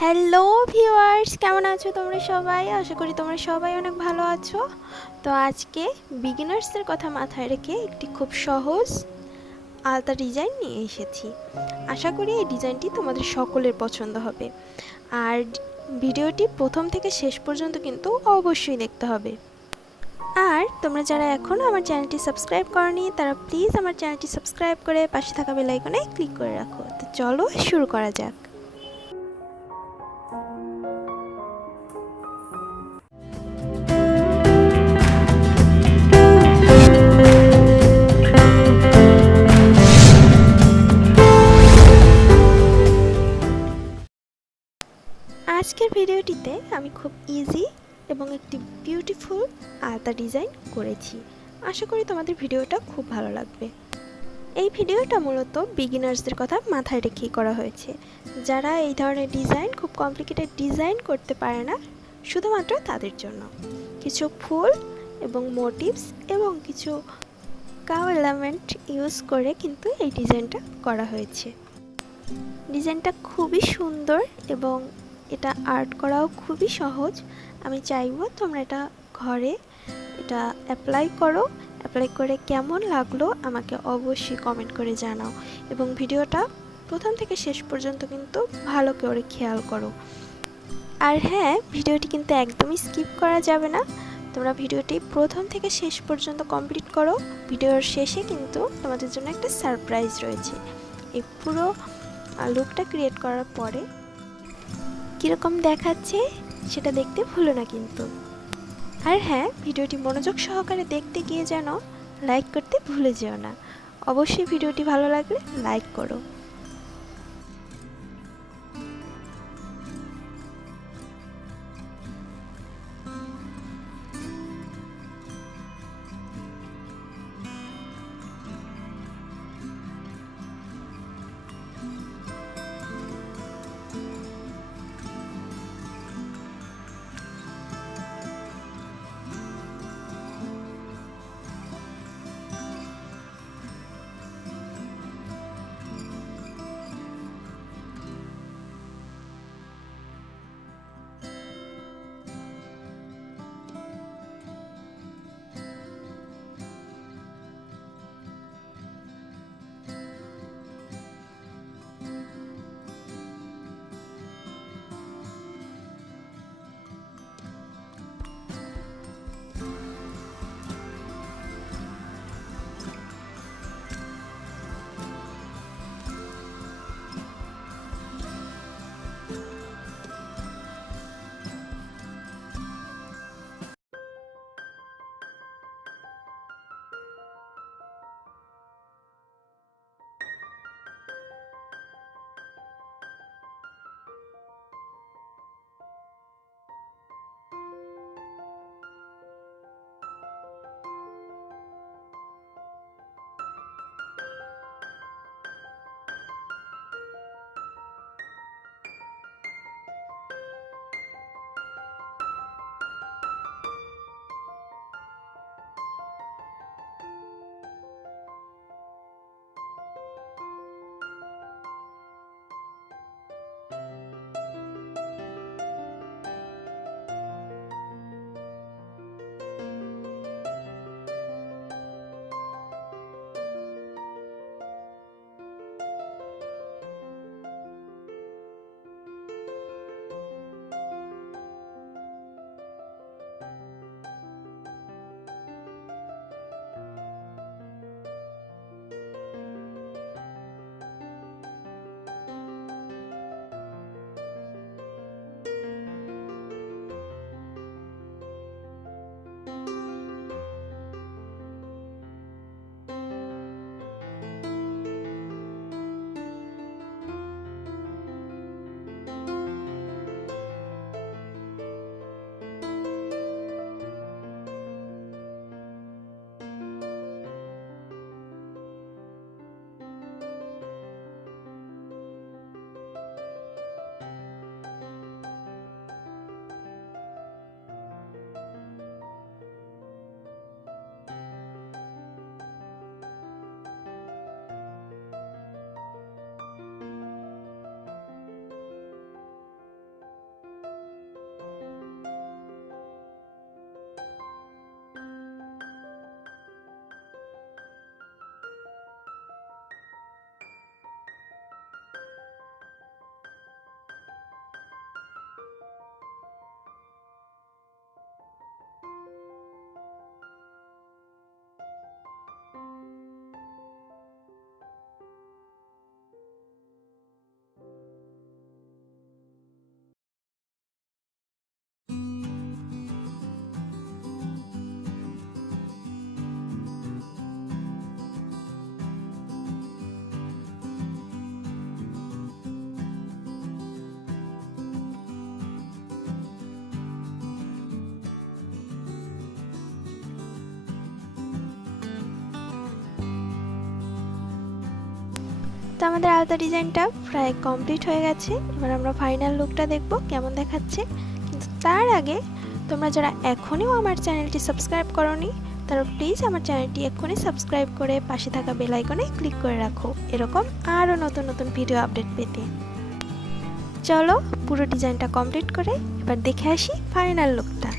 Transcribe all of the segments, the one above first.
Hello viewers, কেমন আছো তোমরা সবাই? আশা করি তোমরা সবাই অনেক ভালো আছো। তো আজকে বিগিনার্সদের কথা মাথায় রেখে একটি খুব সহজ আলতা ডিজাইন নিয়ে এসেছি। আশা করি এই ডিজাইনটি তোমাদের সকলের পছন্দ হবে। আর ভিডিওটি প্রথম থেকে শেষ পর্যন্ত কিন্তু অবশ্যই দেখতে হবে। আর তোমরা যারা এখনও আমার চ্যানেলটি সাবস্ক্রাইব করনি তারা প্লিজ আমার চ্যানেলটি সাবস্ক্রাইব করে পাশে থাকা বেল আইকনে ক্লিক করে রাখো। তো চলো শুরু করা যাক। আজকের ভিডিওটিতে আমি খুব ইজি এবং একটি বিউটিফুল আলতা ডিজাইন করেছি। আশা করি তোমাদের ভিডিওটা খুব ভালো লাগবে। এই ভিডিওটা মূলত বিগিনার্সদের কথা মাথায় রেখেই করা হয়েছে, যারা এই ধরনের ডিজাইন, খুব কমপ্লিকেটেড ডিজাইন করতে পারে না, শুধুমাত্র তাদের জন্য। কিছু ফুল এবং মোটিভস এবং কিছু কাও এলিমেন্ট ইউজ করে কিন্তু এই ডিজাইনটা করা হয়েছে। ডিজাইনটা খুবই সুন্দর এবং এটা আর্ট করাও খুবই সহজ। আমি চাইবো তোমরা এটা ঘরে অ্যাপ্লাই করো। অ্যাপ্লাই করে কেমন লাগলো আমাকে অবশ্যই কমেন্ট করে জানাও এবং ভিডিওটা প্রথম থেকে শেষ পর্যন্ত কিন্তু ভালো করে খেয়াল করো। আর হ্যাঁ, ভিডিওটি কিন্তু একদমই স্কিপ করা যাবে না। তোমরা ভিডিওটি প্রথম থেকে শেষ পর্যন্ত কমপ্লিট করো। ভিডিওর শেষে কিন্তু তোমাদের জন্য একটা সারপ্রাইজ রয়েছে। এই পুরো লুকটা ক্রিয়েট করার পরে কীরকম দেখাচ্ছে সেটা দেখতে ভুলো না কিন্তু। আর হ্যাঁ, ভিডিওটি মনোযোগ সহকারে দেখতে গিয়ে যেন লাইক করতে ভুলে যেও না। অবশ্যই ভিডিওটি ভালো লাগলে লাইক করো। তো আমাদের আলতা ডিজাইনটা প্রায় কমপ্লিট হয়ে গেছে। এবার আমরা ফাইনাল লুকটা দেখব কেমন দেখাচ্ছে। কিন্তু তার আগে তোমরা যারা এখনও আমার চ্যানেলটি সাবস্ক্রাইব করোনি তারা প্লিজ আমার চ্যানেলটি এক্ষুনি সাবস্ক্রাইব করে পাশে থাকা বেল আইকনে ক্লিক করে রাখো এরকম আরও নতুন নতুন ভিডিও আপডেট পেতে। চলো পুরো ডিজাইনটা কমপ্লিট করে এবার দেখে আসি ফাইনাল লুকটা।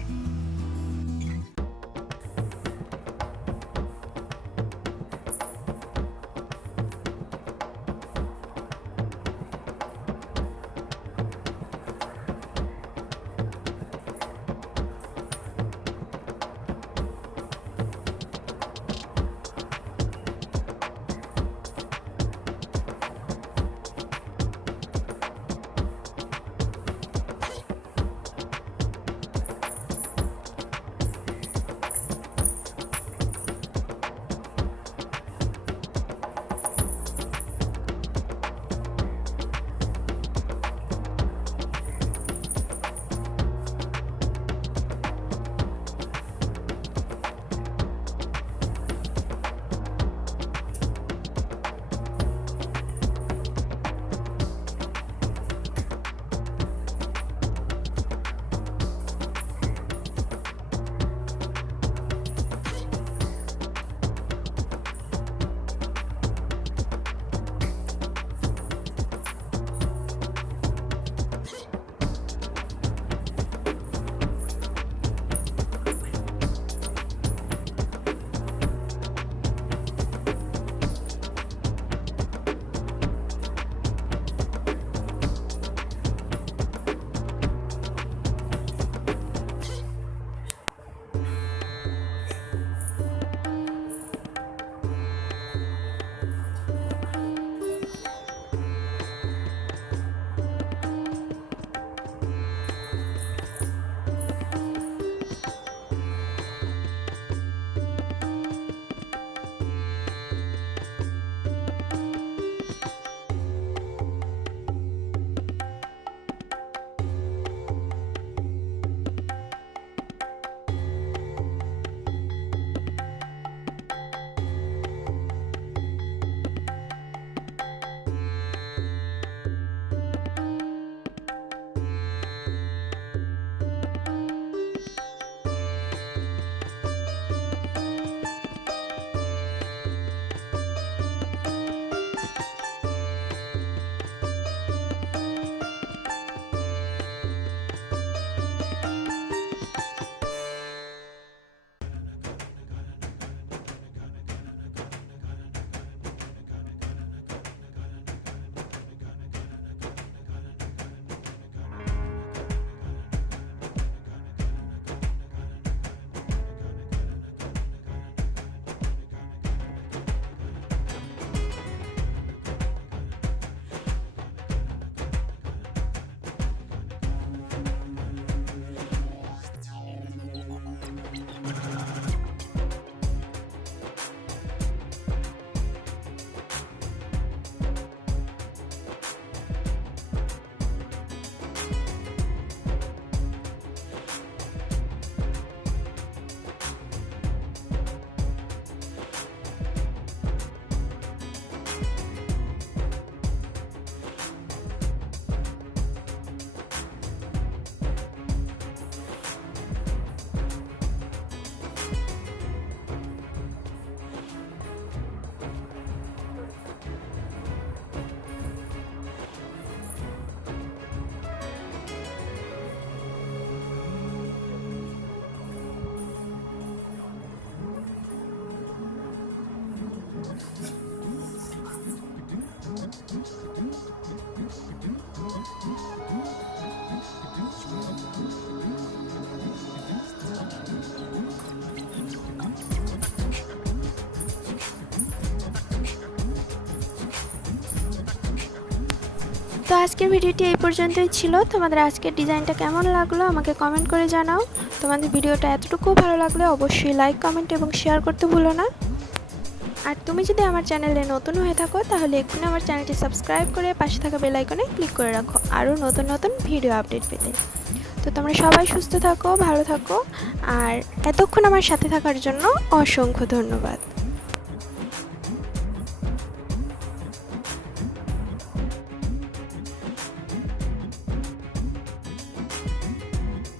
তো আজকের ভিডিওটি এই পর্যন্তই ছিল। তোমাদের আজকের ডিজাইনটা কেমন লাগলো আমাকে কমেন্ট করে জানাও। তোমাদের ভিডিওটা এতটুকু ভালো লাগলে অবশ্যই লাইক, কমেন্ট এবং শেয়ার করতে ভুলো না। আর তুমি যদি আমার চ্যানেলে নতুন হয়ে থাকো তাহলে এক্ষুনি আমার চ্যানেলটি সাবস্ক্রাইব করে পাশে থাকা বেল আইকনে ক্লিক করে রাখো আরও নতুন নতুন ভিডিও আপডেট পেতে। তো তোমরা সবাই সুস্থ থাকো, ভালো থাকো, আর এতক্ষণ আমার সাথে থাকার জন্য অসংখ্য ধন্যবাদ।